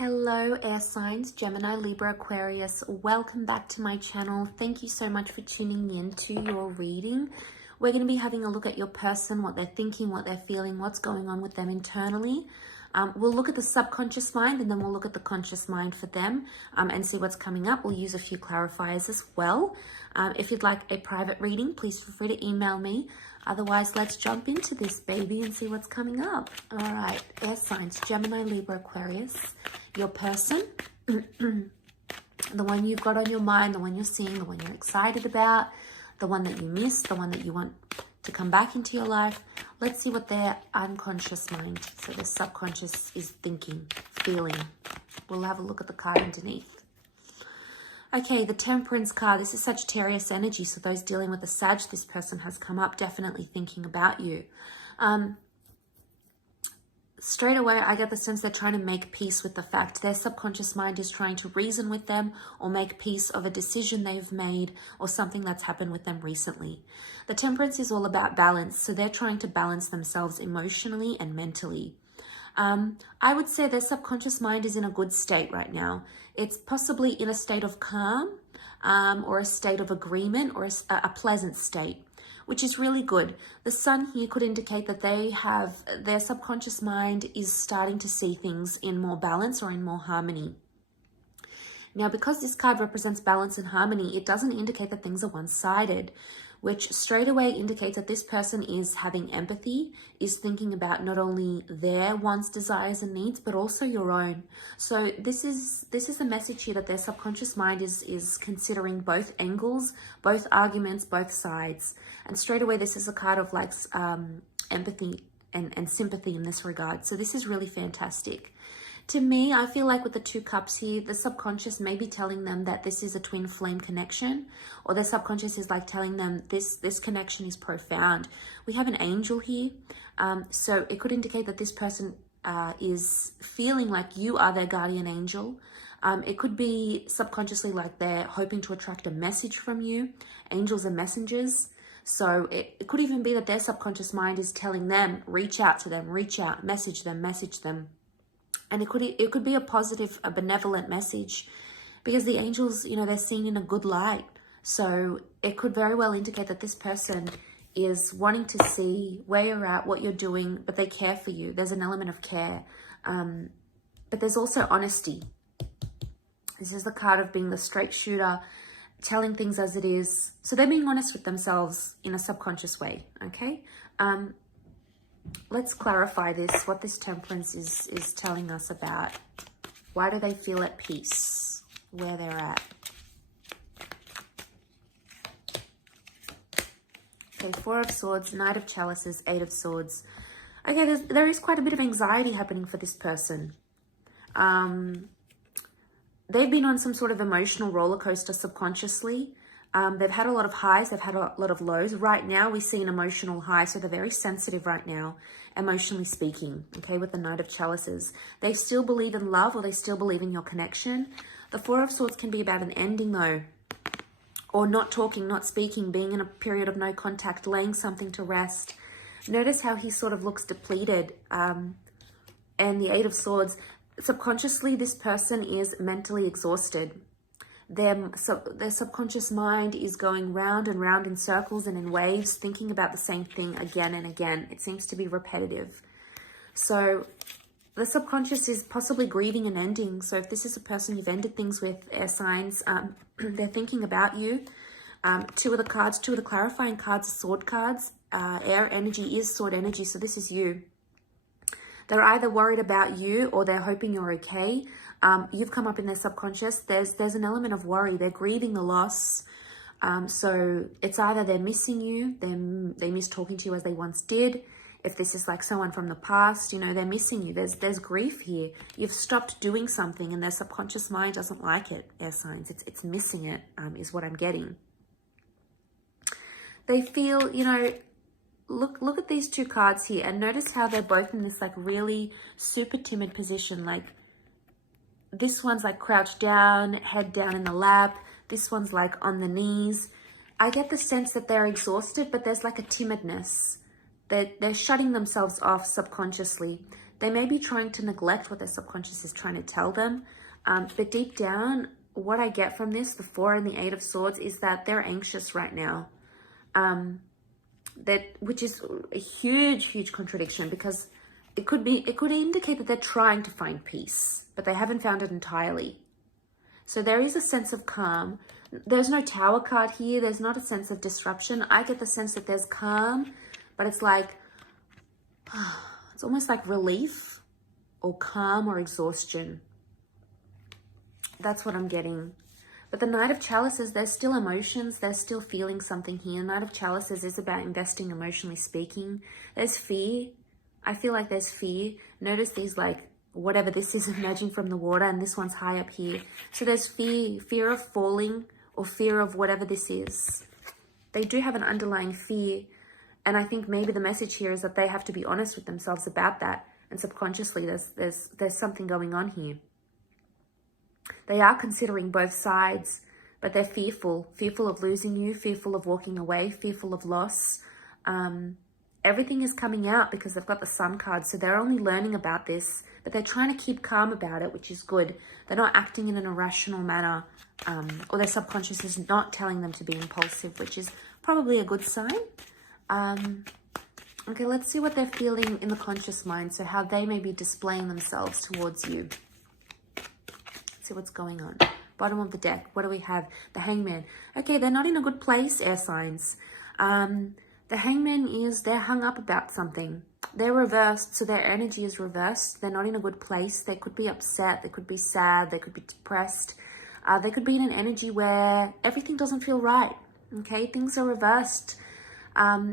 Hello air signs, Gemini, Libra, Aquarius. Welcome back to my channel. Thank you so much for tuning in to your reading. We're going to be having a look at your person, what they're thinking, what they're feeling, what's going on with them internally. We'll look at the subconscious mind and then we'll look at the conscious mind for them and see what's coming up. We'll use a few clarifiers as well. If you'd like a private reading, please feel free to email me. Otherwise, let's jump into this baby and see what's coming up. All right, air signs, Gemini, Libra, Aquarius. Your person, the one you've got on your mind, the one you're seeing, the one you're excited about, the one that you miss, the one that you want to come back into your life. Let's see what their unconscious mind, so their subconscious, is thinking, feeling. We'll have a look at the card underneath. Okay, the Temperance card. This is Sagittarius energy, so those dealing with the Sag, this person has come up, definitely thinking about you. Straight away, I get the sense they're trying to make peace with the fact their subconscious mind is trying to reason with them or make peace of a decision they've made or something that's happened with them recently. The Temperance is all about balance, so they're trying to balance themselves emotionally and mentally. I would say their subconscious mind is in a good state right now. It's possibly in a state of calm or a state of agreement or a pleasant state, which is really good. The Sun here could indicate that their subconscious mind is starting to see things in more balance or in more harmony. Now, because this card represents balance and harmony, it doesn't indicate that things are one-sided, which straight away indicates that this person is having empathy, is thinking about not only their wants, desires, and needs, but also your own. So this is a message here that their subconscious mind is considering both angles, both arguments, both sides. And straight away, this is a card of like empathy and sympathy in this regard. So this is really fantastic. To me, I feel like with the two cups here, the subconscious may be telling them that this is a twin flame connection, or their subconscious is like telling them this connection is profound. We have an angel here, so it could indicate that this person is feeling like you are their guardian angel. It could be subconsciously like they're hoping to attract a message from you. Angels are messengers. So it could even be that their subconscious mind is telling them, reach out to them, reach out, message them, message them. And it could be a positive, a benevolent message, because the angels, you know, they're seen in a good light. So it could very well indicate that this person is wanting to see where you're at, what you're doing, but they care for you. There's an element of care. But there's also honesty. This is the card of being the straight shooter, telling things as it is. So they're being honest with themselves in a subconscious way, okay? Let's clarify this, what this Temperance is telling us about. Why do they feel at peace where they're at? Okay, Four of Swords, Knight of Chalices, Eight of Swords. Okay, there is quite a bit of anxiety happening for this person. They've been on some sort of emotional roller coaster subconsciously. They've had a lot of highs, they've had a lot of lows. Right now, we see an emotional high, so they're very sensitive right now, emotionally speaking, okay, with the Knight of Chalices. They still believe in love, or they still believe in your connection. The Four of Swords can be about an ending, though, or not talking, not speaking, being in a period of no contact, laying something to rest. Notice how he sort of looks depleted. And the Eight of Swords, subconsciously, this person is mentally exhausted. Their subconscious mind is going round and round in circles and in waves, thinking about the same thing again and again. It seems to be repetitive. So the subconscious is possibly grieving an ending. So if this is a person you've ended things with, air signs, they're thinking about you. Two of the clarifying cards are sword cards. Air energy is sword energy, so this is you. They're either worried about you or they're hoping you're okay. You've come up in their subconscious. There's an element of worry. They're grieving the loss. So it's either they're missing you, they miss talking to you as they once did. If this is like someone from the past, you know, they're missing you. There's grief here. You've stopped doing something and their subconscious mind doesn't like it, air signs. It's missing it, is what I'm getting. They feel, you know, look at these two cards here and notice how they're both in this like really super timid position. Like this one's like crouched down, head down in the lap. This one's like on the knees. I get the sense that they're exhausted, but there's like a timidness. They're shutting themselves off subconsciously. They may be trying to neglect what their subconscious is trying to tell them. But deep down, what I get from this, the 4 and the 8 of Swords, is that they're anxious right now. Which is a huge contradiction, because it could indicate that they're trying to find peace, but they haven't found it entirely. So there is a sense of calm. There's no Tower card here. There's not a sense of disruption. I get the sense that there's calm, but it's like, it's almost like relief or calm or exhaustion. That's what I'm getting. But the Knight of Chalices, there's still emotions. There's still feeling something here. Knight of Chalices is about investing emotionally speaking. There's fear. I feel like there's fear. Notice these, like, whatever this is emerging from the water, and this one's high up here. So there's fear of falling, or fear of whatever this is. They do have an underlying fear. And I think maybe the message here is that they have to be honest with themselves about that. And subconsciously, there's something going on here. They are considering both sides, but they're fearful of losing you, fearful of walking away, fearful of loss. Everything is coming out because they've got the Sun card, so they're only learning about this, but they're trying to keep calm about it, which is good. They're not acting in an irrational manner, or their subconscious is not telling them to be impulsive, which is probably a good sign. Okay, let's see what they're feeling in the conscious mind, so how they may be displaying themselves towards you. See what's going on. Bottom of the deck, what do we have? The Hangman. Okay, they're not in a good place, air signs. The Hangman is, they're hung up about something. They're reversed, so their energy is reversed. They're not in a good place. They could be upset. They could be sad. They could be depressed. They could be in an energy where everything doesn't feel right. Okay, things are reversed.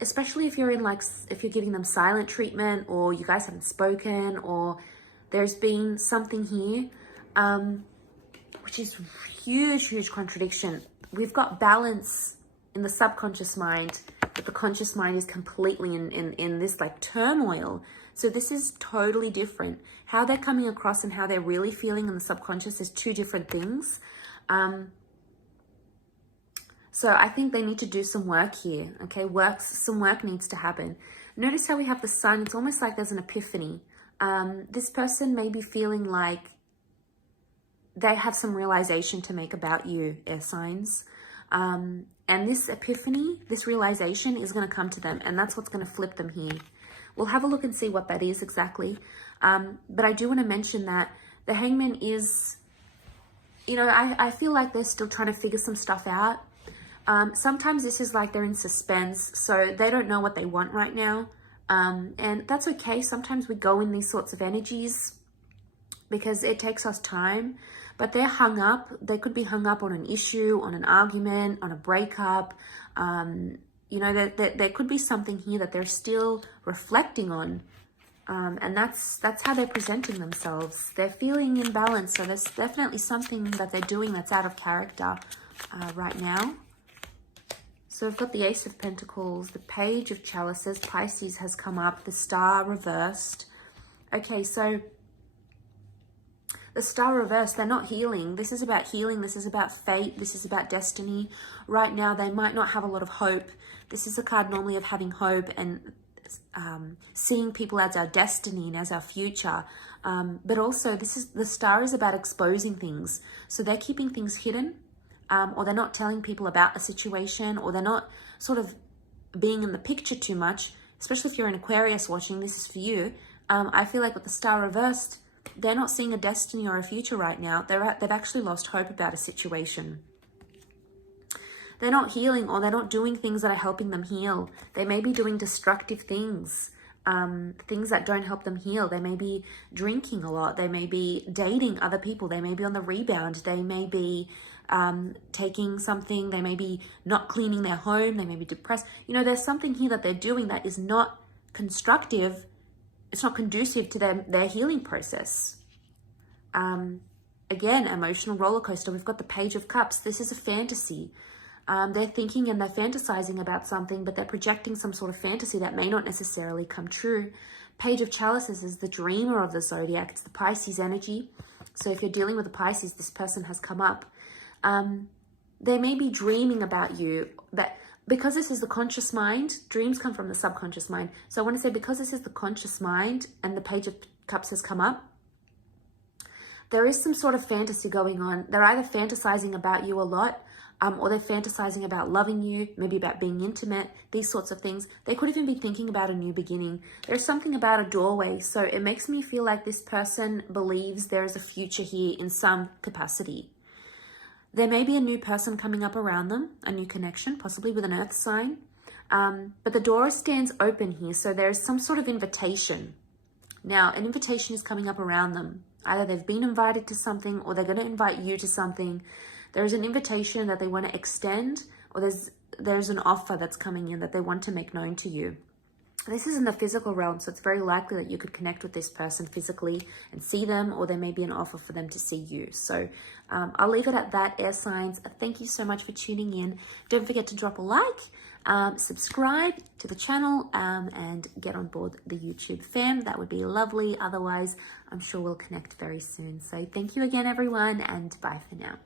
Especially if you're in, like, if you're giving them silent treatment, or you guys haven't spoken, or there's been something here. Which is huge contradiction. We've got balance in the subconscious mind, but the conscious mind is completely in this, like, turmoil. So this is totally different. How they're coming across and how they're really feeling in the subconscious is two different things. So I think they need to do some work here. Okay, some work needs to happen. Notice how we have the Sun. It's almost like there's an epiphany. This person may be feeling like they have some realization to make about you, air signs. And this epiphany, this realization is going to come to them, and that's what's going to flip them here. We'll have a look and see what that is exactly. But I do want to mention that the Hangman is, you know, I feel like they're still trying to figure some stuff out. Sometimes this is like they're in suspense, so they don't know what they want right now. And that's okay. Sometimes we go in these sorts of energies because it takes us time. But they're hung up. They could be hung up on an issue, on an argument, on a breakup. You know, there could be something here that they're still reflecting on. And that's how they're presenting themselves. They're feeling imbalanced. So there's definitely something that they're doing that's out of character right now. So we've got the Ace of Pentacles, the Page of Chalices, Pisces has come up, the Star reversed. Okay, so the Star reversed, they're not healing. This is about healing. This is about fate. This is about destiny. Right now, they might not have a lot of hope. This is a card normally of having hope and seeing people as our destiny and as our future. But also, the Star is about exposing things. So they're keeping things hidden, or they're not telling people about a situation, or they're not sort of being in the picture too much, especially if you're an Aquarius watching, this is for you. I feel like with the Star reversed, they're not seeing a destiny or a future right now. They've actually lost hope about a situation. They're not healing, or they're not doing things that are helping them heal. They may be doing destructive things, things that don't help them heal. They may be drinking a lot. They may be dating other people. They may be on the rebound. They may be taking something. They may be not cleaning their home. They may be depressed. You know, there's something here that they're doing that is not constructive. It's not conducive to their healing process. Again, emotional roller coaster. We've got the Page of Cups. This is a fantasy. They're thinking and they're fantasizing about something, but they're projecting some sort of fantasy that may not necessarily come true. Page of Chalices is the dreamer of the zodiac. It's the Pisces energy. So if you're dealing with a Pisces, this person has come up. They may be dreaming about you, but because this is the conscious mind, dreams come from the subconscious mind. So I want to say, because this is the conscious mind and the Page of Cups has come up. There is some sort of fantasy going on. They're either fantasizing about you a lot, or they're fantasizing about loving you, maybe about being intimate, these sorts of things. They could even be thinking about a new beginning. There's something about a doorway, so it makes me feel like this person believes there is a future here in some capacity. There may be a new person coming up around them, a new connection, possibly with an earth sign. But the door stands open here, so there's some sort of invitation. Now, an invitation is coming up around them. Either they've been invited to something or they're going to invite you to something. There's an invitation that they want to extend, or there's an offer that's coming in that they want to make known to you. This is in the physical realm, so it's very likely that you could connect with this person physically and see them, or there may be an offer for them to see you. So I'll leave it at that, air signs. Thank you so much for tuning in. Don't forget to drop a like, subscribe to the channel, and get on board the YouTube fam. That would be lovely. Otherwise, I'm sure we'll connect very soon. So thank you again, everyone, and bye for now.